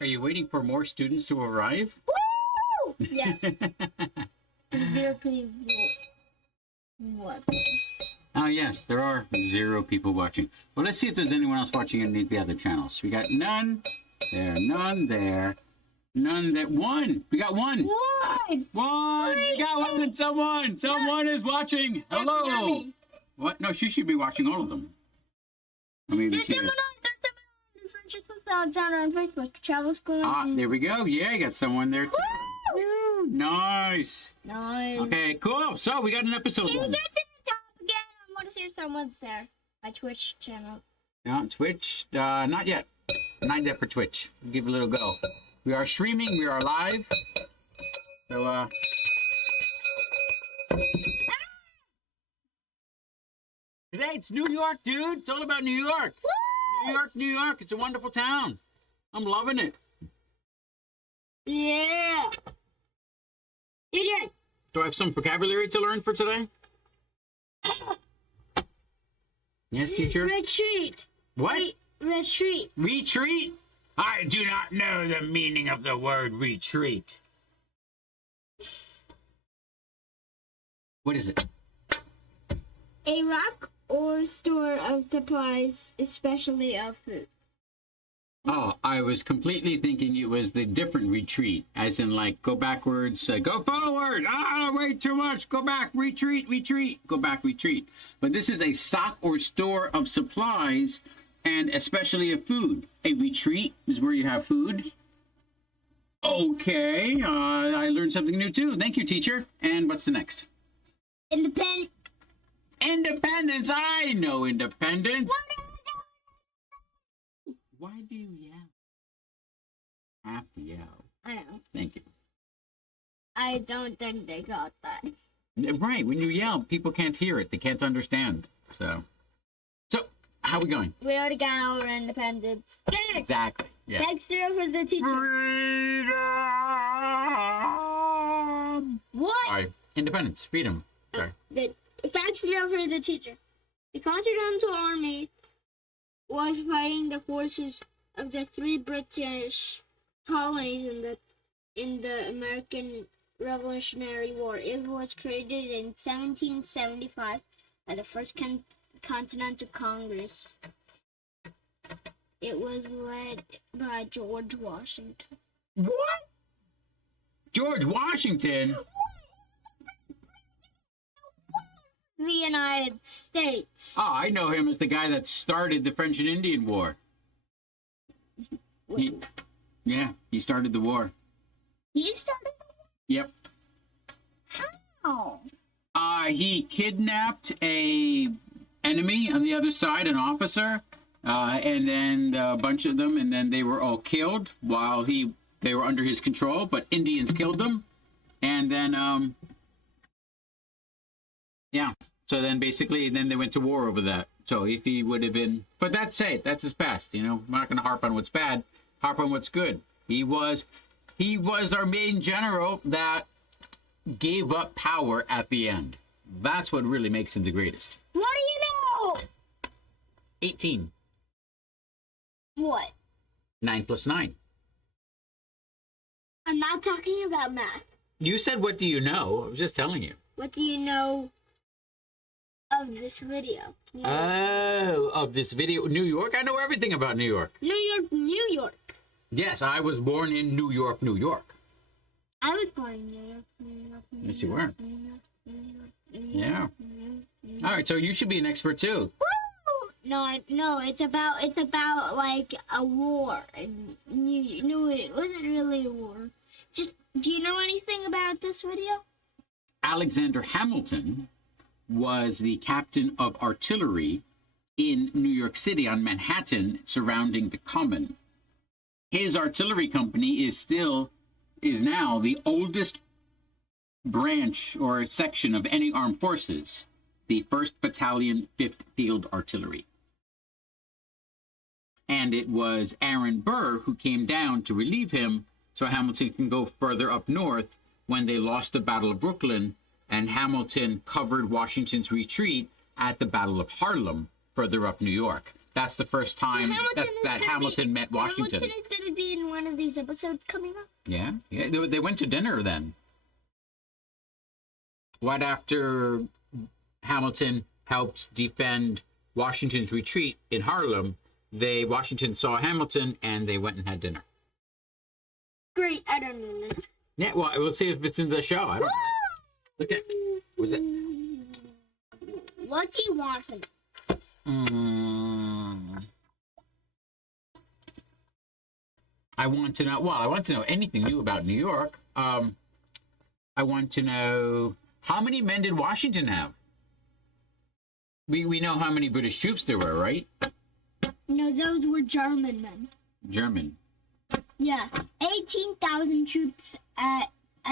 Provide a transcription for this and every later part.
Are you waiting for more students to arrive? Woo! Yes. Exactly what? Oh, yes, there are 0 people watching. Well, let's see if there's anyone else watching any of the other channels. We got none there, none there, none there. 1! We got 1! 1! 1! We got 1! Someone is watching! Hello! What? No, she should be watching all of them. Let me even There's see someone on this French Without channel on Facebook. Travel School. Ah, there we go. Yeah, you got someone there too. Woo! Nice. Nice. Okay, cool. So we got an episode. Can you get to the top again? I want to see if someone's there. My Twitch channel. No, Twitch. Not yet. Not yet for Twitch. We'll give it a little go. We are streaming. We are live. So, today it's New York, dude. It's all about New York. Woo! New York, New York. It's a wonderful town. I'm loving it. Yeah. DJ. Do I have some vocabulary to learn for today? Yes, teacher. Retreat. What? Retreat. Retreat? I do not know the meaning of the word retreat. What is it? A rack or store of supplies, especially of food. Oh, I was completely thinking it was the different retreat, as in like go backwards, go forward. Ah, wait too much. Go back, retreat, retreat. Go back, retreat. But this is a stock or store of supplies, and especially of food. A retreat is where you have food. Okay, I learned something new too. Thank you, teacher. And what's the next? Independent. Independence. I know independence. Why do you yell? I have to yell. I know. Thank you. I don't think they got that. Right. When you yell, people can't hear it. They can't understand. So how are we going? We already got our independence. Good. Exactly. Yeah. Thanks for the teacher. Freedom. What? Sorry. Independence. Freedom. Sorry. Thanks for the teacher. The Continental Army was fighting the forces of the 3 British colonies in the American Revolutionary War. It was created in 1775 by the First Continental Congress. It was led by George Washington. What? George Washington? The United States. Oh, I know him as the guy that started the French and Indian War. He started the war. He started the war? Yep. How? He kidnapped a enemy on the other side, an officer, and then a bunch of them, and then they were all killed while they were under his control, but Indians killed them. And then, so then basically, then they went to war over that. So if he would have been, but that's it, that's his past, you know. We're not going to harp on what's bad, harp on what's good. He was our main general that gave up power at the end. That's what really makes him the greatest. What do you know? 18. What? 9 plus 9. I'm not talking about math. You said, what do you know? I was just telling you. What do you know of this video? Oh, of this video. New York? I know everything about New York. New York, New York. Yes, I was born in New York, New York. I was born in New York, New York. Yes, you were. New York, New York, New York, Yeah. New York, New York. All right, so you should be an expert too. Woo! No, it's about like a war, and you knew it wasn't really a war. Just, do you know anything about this video? Alexander Hamilton was the captain of artillery in New York City on Manhattan surrounding the Common. His artillery company is now the oldest branch or section of any armed forces, the 1st Battalion, 5th Field Artillery. And it was Aaron Burr who came down to relieve him so Hamilton can go further up north when they lost the Battle of Brooklyn, and Hamilton covered Washington's retreat at the Battle of Harlem further up New York. That's the first time that Hamilton met Washington. Hamilton is going to be in one of these episodes coming up. Yeah. They went to dinner then. Right after Hamilton helped defend Washington's retreat in Harlem, Washington saw Hamilton and they went and had dinner. Great, I don't know that. Yeah, well, we'll see if it's in the show. I don't know. Look at, was it? What do you want to know? I want to know. Well, I want to know anything new about New York. I want to know, how many men did Washington have? We know how many British troops there were, right? No, those were German men. German. Yeah, 18,000 troops at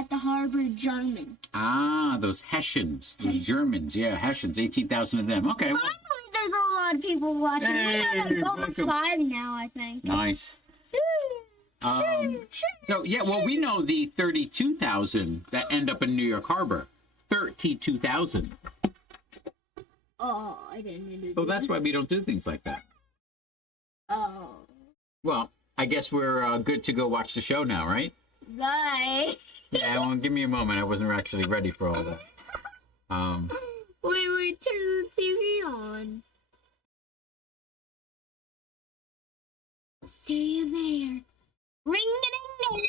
the harbor, German. Ah, those Hessians, those Germans. Yeah, Hessians, 18,000 of them. Okay. Well, Finally, there's a lot of people watching. Hey, We have like welcome. 5 now, I think. nice. So, yeah, well, we know the 32,000 that end up in New York Harbor. 32,000. Oh, I didn't know. So that's why we don't do things like that. Oh. Well, I guess we're good to go watch the show now, right? Bye. Yeah, well, give me a moment. I wasn't actually ready for all that. Wait, turn the TV on. See you there. Ring-a-ding-ding.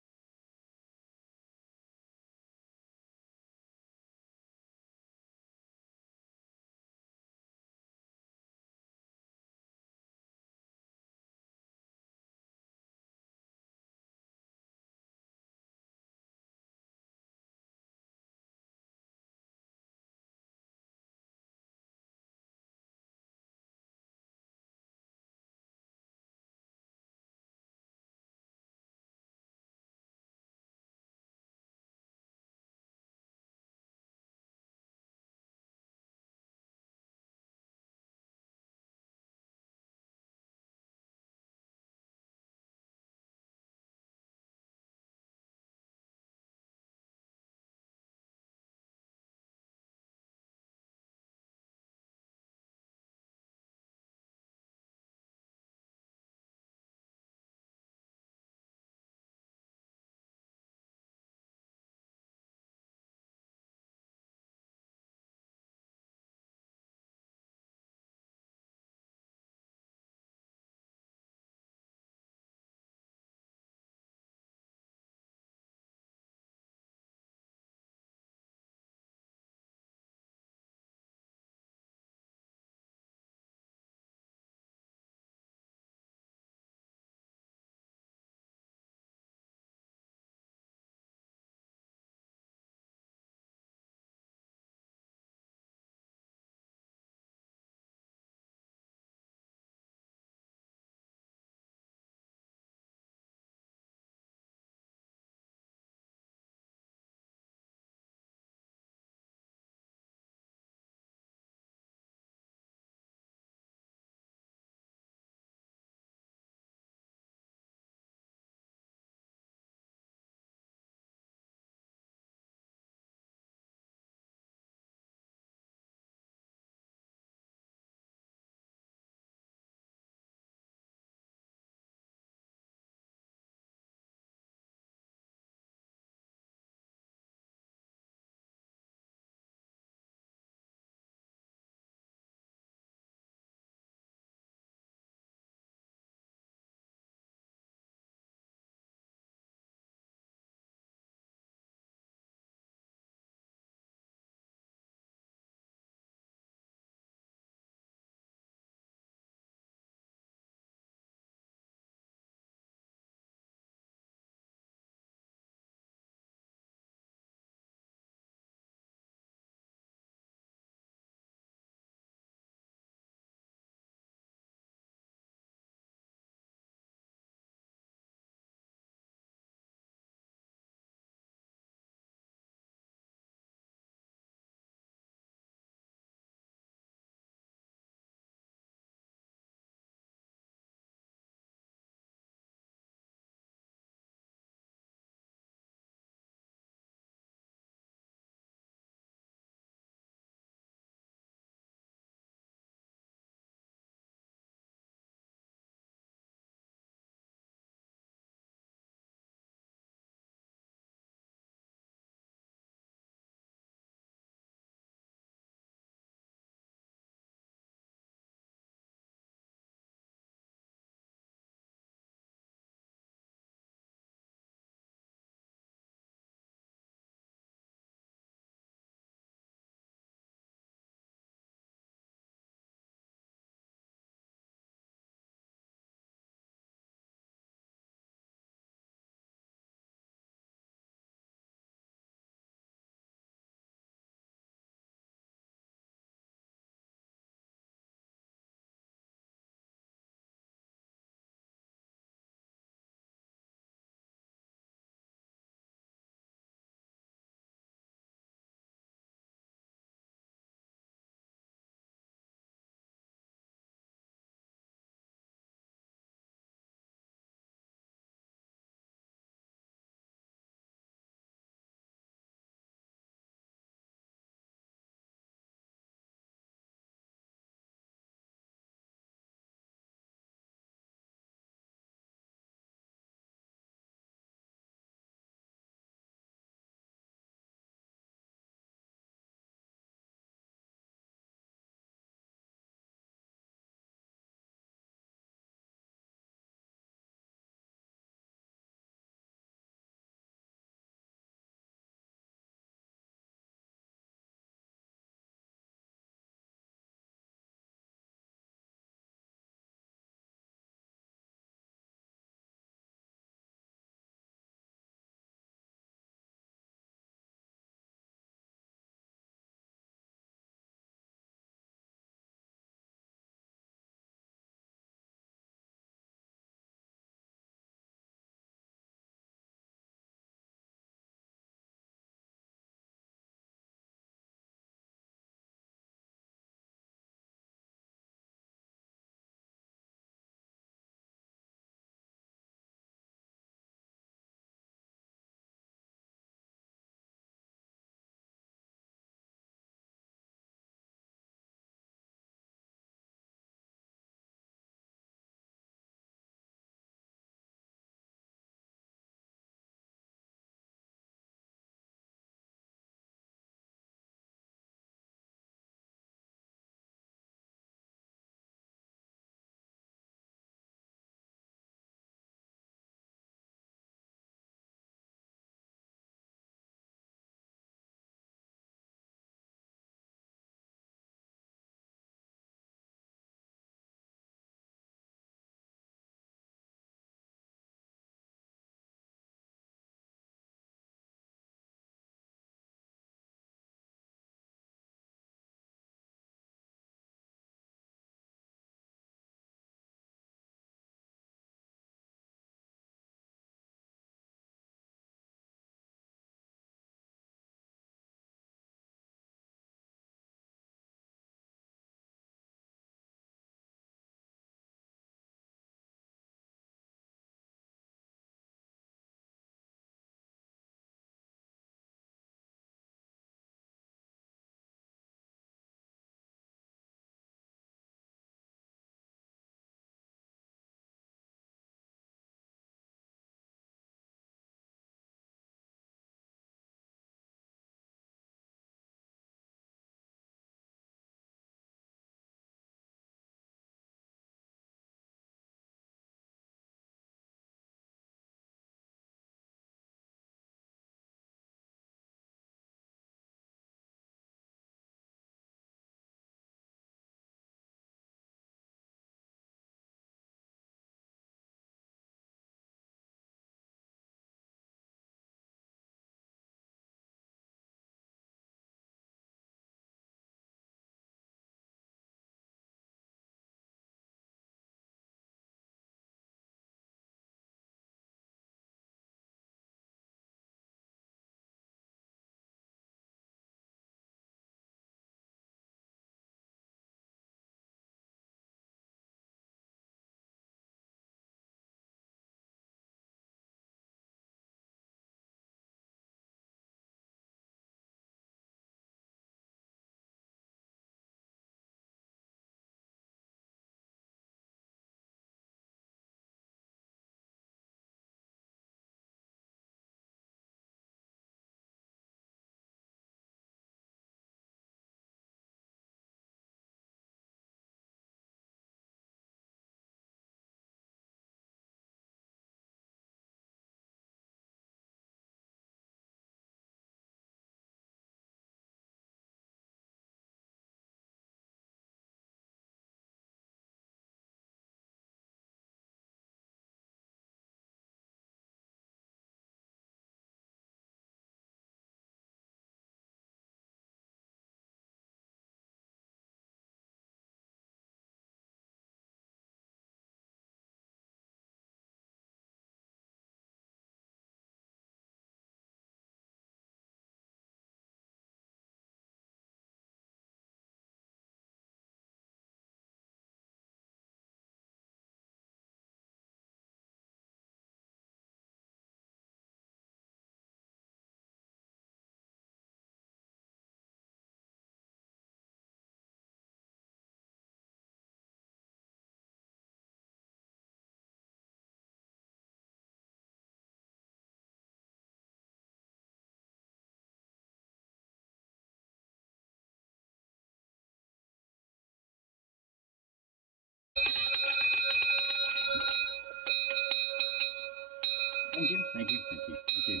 Thank you, thank you, thank you, thank you.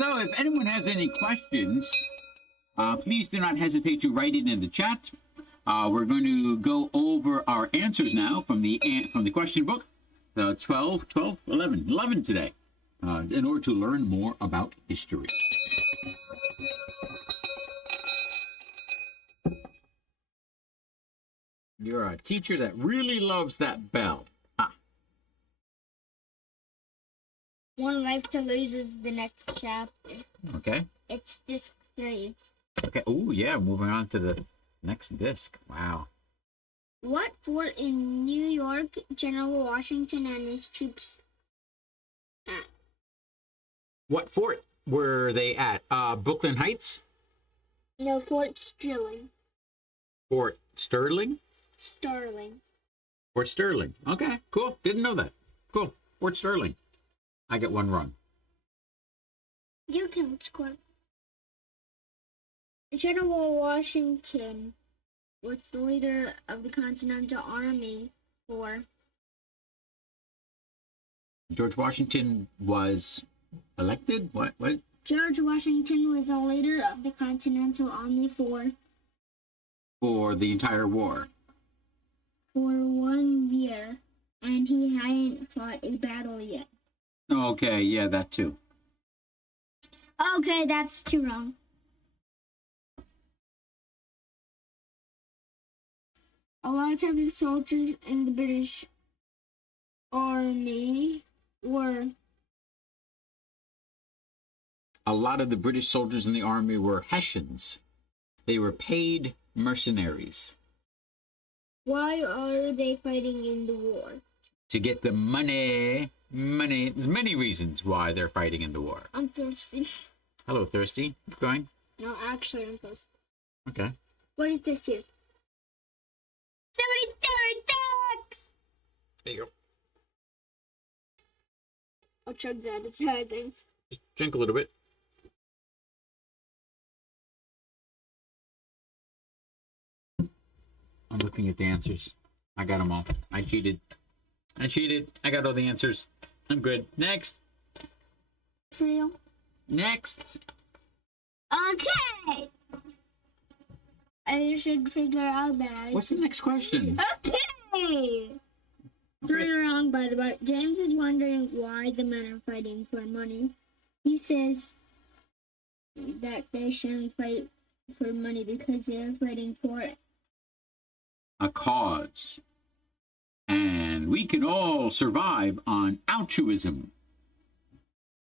So, if anyone has any questions, please do not hesitate to write it in the chat. We're going to go over our answers now from the question book, the 11 today, in order to learn more about history. You're a teacher that really loves that bell. One Life to Lose is the next chapter. Okay. It's disc 3. Okay. Oh, yeah. Moving on to the next disc. Wow. What fort in New York General Washington and his troops at? What fort were they at? Brooklyn Heights? No, Fort Sterling. Fort Sterling? Sterling. Fort Sterling. Okay, cool. Didn't know that. Cool. Fort Sterling. I get one wrong. You can score. General Washington was the leader of the Continental Army for. George Washington was elected? What? George Washington was the leader of the Continental Army for the entire war. For 1 year, and he hadn't fought a battle yet. Okay, yeah, that too. Okay, that's too wrong. A lot of the soldiers in the British Army were. A lot of the British soldiers in the army were Hessians. They were paid mercenaries. Why are they fighting in the war? To get the money. Money. There's many reasons why they're fighting in the war. I'm thirsty. Hello, thirsty. Keep going. No, actually, I'm thirsty. Okay. What is this here? 73 ducks! There you go. I'll chug that if you had things. Just drink a little bit. I'm looking at the answers. I got them all. I cheated. I got all the answers. I'm good. Next. Real. Next. Okay. I should figure out that. What's the next question? Okay. 3 wrong, by the way. James is wondering why the men are fighting for money. He says that they shouldn't fight for money because they are fighting for it. A cause. And we can all survive on altruism.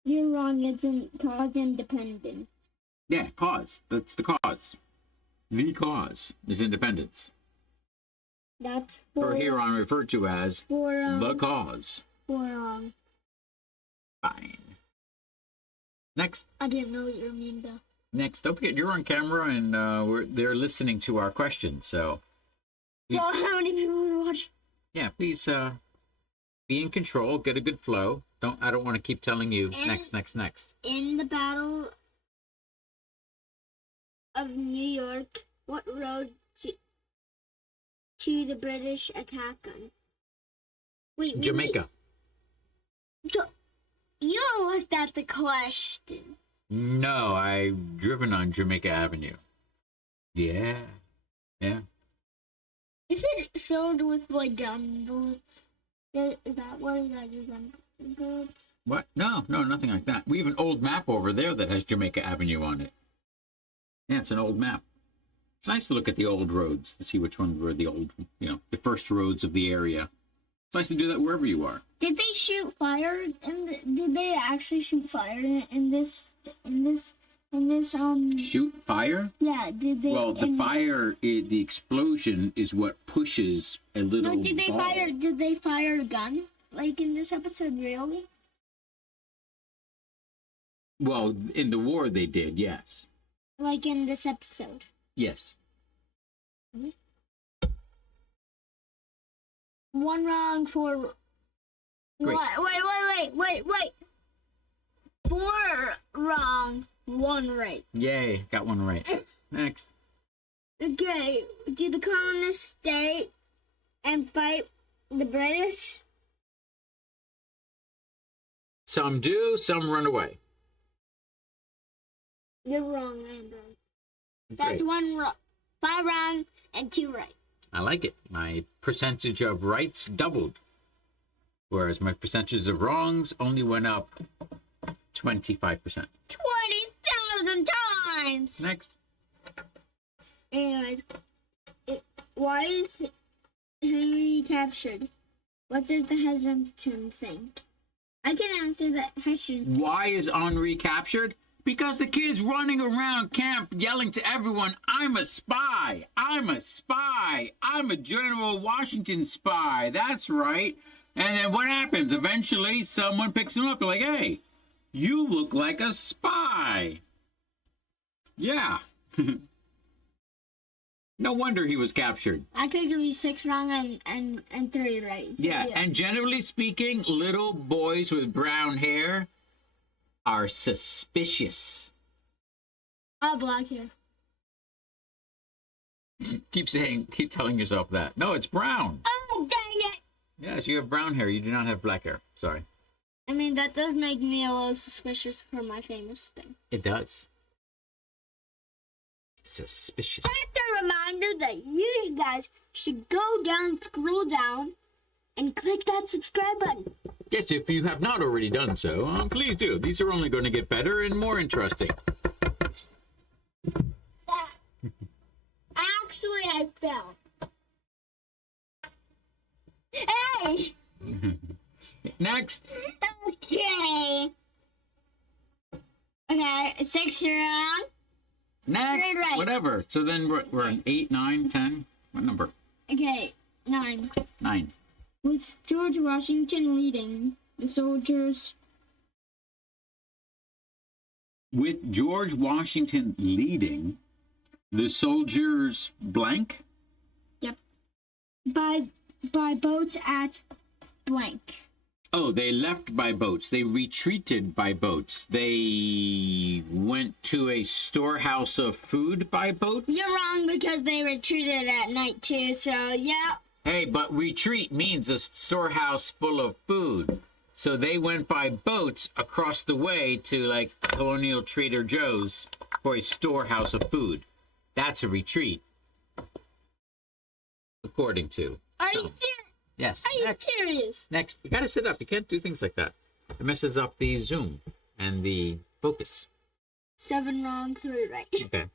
You're wrong. It's cause independence. Yeah, cause. That's the cause. The cause is independence. That's Or here on referred to as the cause. Fine. Next. I didn't know what you mean though. Next. Don't forget, you're on camera and they're listening to our questions. So. Please, Well, how many people are watching? yeah, please be in control. Get a good flow. I don't want to keep telling you next. In the Battle of New York, what road to the British attack on? Wait, Jamaica. You looked at the question. No, I've driven on Jamaica Avenue. Yeah. Yeah. Is it filled with like gun bullets? Is that what is that? Is gun bullets? What? No, nothing like that. We have an old map over there that has Jamaica Avenue on it. Yeah, it's an old map. It's nice to look at the old roads to see which ones were the old, the first roads of the area. It's nice to do that wherever you are. Did they shoot fire? Did they actually shoot fire in this? Shoot fire? Yeah. Did they? Well, the fire, the explosion is what pushes a little. No, did they ball. fire? Did they fire a gun like in this episode? Really? Well, in the war they did, yes. Like in this episode. Yes. One wrong for. Great. Wait. 4 wrong, 1 right. Yay, got one right. Next. Okay, do the colonists stay and fight the British? some do, some run away. You're wrong. I'm right. Great. That's 1 wrong. 5 wrong and 2 right. I like it. My percentage of rights doubled, whereas my percentage of wrongs only went up 25%. 20,000 times. Next. Anyways, why is Henry captured? What does the Hesington think? I can answer that question. Why is Henri captured? Because the kid's running around camp yelling to everyone, I'm a spy, I'm a spy, I'm a General Washington spy. That's right. And then what happens? Eventually, someone picks him up. They're like, hey, you look like a spy. Yeah. No wonder he was captured. I could give you 6 wrong and 3 right. So Yeah, and generally speaking, little boys with brown hair are suspicious. Oh, black hair. Keep telling yourself that. No, it's brown. Oh, dang it! Yes, you have brown hair. You do not have black hair. Sorry. I mean, that does make me a little suspicious for my famous thing. It does. Suspicious. Just a reminder that you guys should go down, scroll down, and click that subscribe button. Yes, if you have not already done so, please do. These are only going to get better and more interesting. Actually, I fell. Hey! Next. Okay. Okay, 6 wrong. Next. Right. Whatever. So then we're on 8, 9, 10. What number? Okay, 9. 9. With George Washington leading the soldiers. With George Washington leading, the soldiers blank? Yep. By boats at blank. Oh, they left by boats. They retreated by boats. They went to a storehouse of food by boats? You're wrong because they retreated at night too, so yeah. Hey, but retreat means a storehouse full of food. So they went by boats across the way to, like, Colonial Trader Joe's for a storehouse of food. That's a retreat. According to. Are you some. serious? Yes. Are you Next. serious? Next. You gotta sit up. You can't do things like that. It messes up the zoom and the focus. 7 wrong, 3 right. Okay.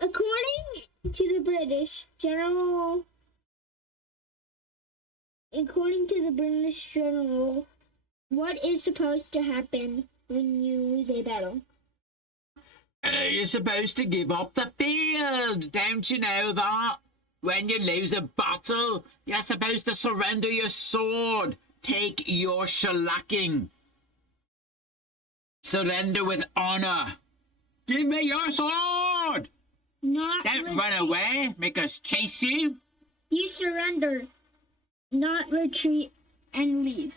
According to the British general, what is supposed to happen when you lose a battle? You're supposed to give up the field. Don't you know that? When you lose a battle, you're supposed to surrender your sword. Take your shellacking. Surrender with honor. Give me your sword! Not Don't run away. Make us chase you. You surrender, not retreat and leave.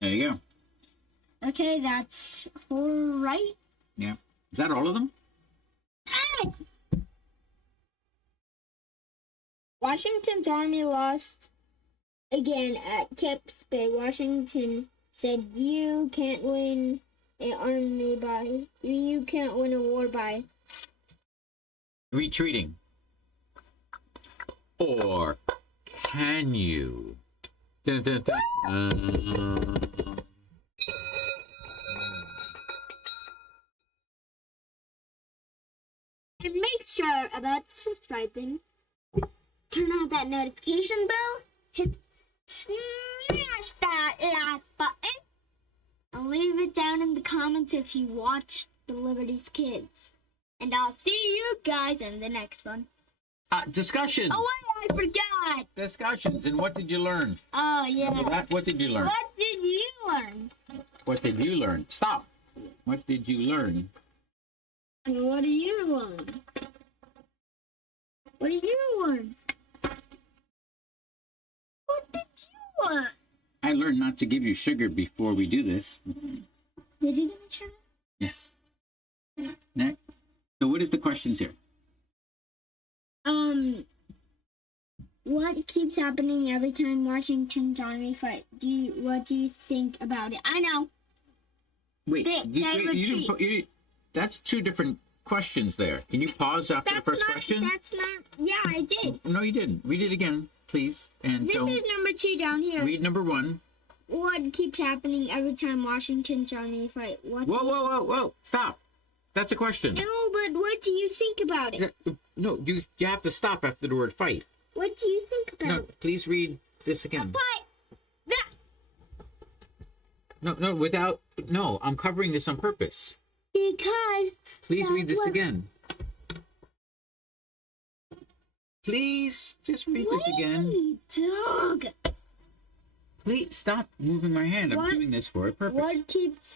There you go. Okay, that's 4 right. Yeah. Is that all of them? Washington's army lost again at Kip's Bay. Washington said, "You can't win a war by Retreating. Or can you? Dun, dun, dun. And make sure about subscribing. Turn on that notification bell. Smash that like button. And leave it down in the comments if you watched the Liberty's Kids. And I'll see you guys in the next one. Discussions. Oh wait, I forgot. Discussions. And what did you learn? Oh yeah. What did you learn? What did you learn? What did you learn? Stop. What did you learn? And what do you learn? What do you learn? What did you learn? I learned not to give you sugar before we do this. Did you give me sugar? Yes. Next. So what is the questions here? What keeps happening every time Washington's army fight? What do you think about it? I know. Wait, They retreat. That's two different questions there. Can you pause after the first question? That's not. Yeah, I did. No, you didn't. Read it again, please. And This is number 2 down here. read number 1. What keeps happening every time Washington's army fight? Whoa! Stop. That's a question. No, but what do you think about it? No, you have to stop after the word fight. What do you think about No, it? please read this again. But that No, I'm covering this on purpose. because Please that's read this what- again. Please, just read this again. Dog. Please stop moving my hand. I'm What- doing this for a purpose. What keeps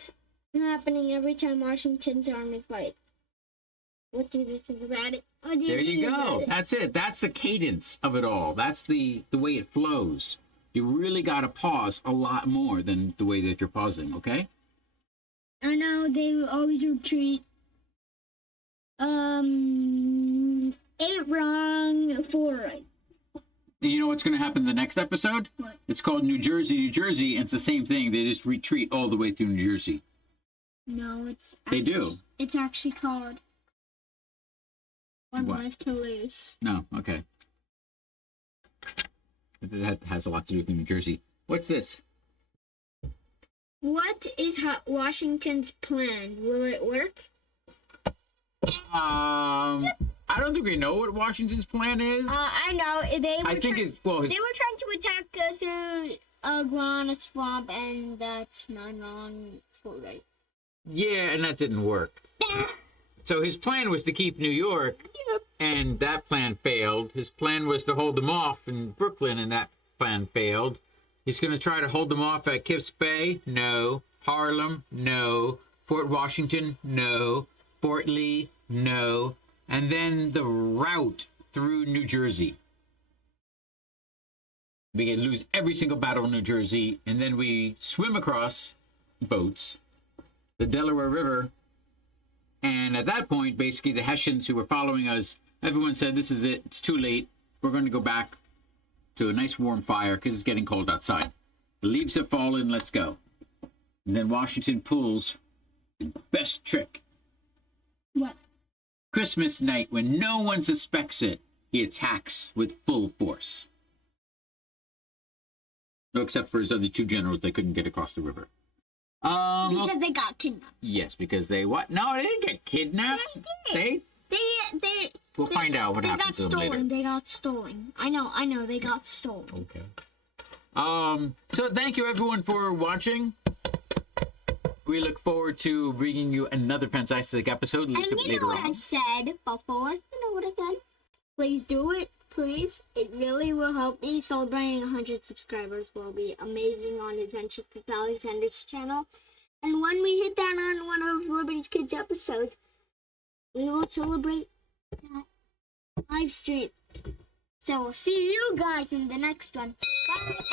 happening every time Washington's army fight? What do you think about it? What do There you think about go. it? That's it. That's the cadence of it all. That's the way it flows. You really got to pause a lot more than the way that you're pausing, okay? I know they always retreat. 8 wrong, 4 right. You know what's going to happen in the next episode? What? It's called New Jersey, New Jersey, and it's the same thing. They just retreat all the way through New Jersey. No, it's They do. It's actually called One What? Life to Lose. No, okay. That has a lot to do with New Jersey. What's this? What is Washington's plan? Will it work? I don't think we know what Washington's plan is. I know they were. I think trying, it's well. they were trying to attack us through a guana swamp, and that's 9 wrong, 4 right. Yeah, and that didn't work. So his plan was to keep New York, and that plan failed. His plan was to hold them off in Brooklyn, and that plan failed. He's going to try to hold them off at Kips Bay? No. Harlem? No. Fort Washington? No. Fort Lee? No. And then the route through New Jersey. We can lose every single battle in New Jersey, and then we swim across boats the Delaware River. And at that point, basically, the Hessians who were following us, everyone said, this is it. It's too late. We're going to go back to a nice warm fire because it's getting cold outside. The leaves have fallen. Let's go. And then Washington pulls the best trick. What? Christmas night, when no one suspects it, he attacks with full force. No, except for his other 2 generals, they couldn't get across the river. Because they got kidnapped. Yes, because they what? No, they didn't get kidnapped. They We'll find out what they happened got to them stolen. later. They got stolen. I know. They got stolen. Okay. So thank you everyone for watching. We look forward to bringing you another fantastic episode And you later know what on. I said before? You know what I said? Please do it. Please. It really will help me. Celebrating 100 subscribers will be amazing on Adventures with Alexander's channel. And when we hit that on one of Liberty's Kids episodes, we will celebrate that live stream. So we'll see you guys in the next one. Bye.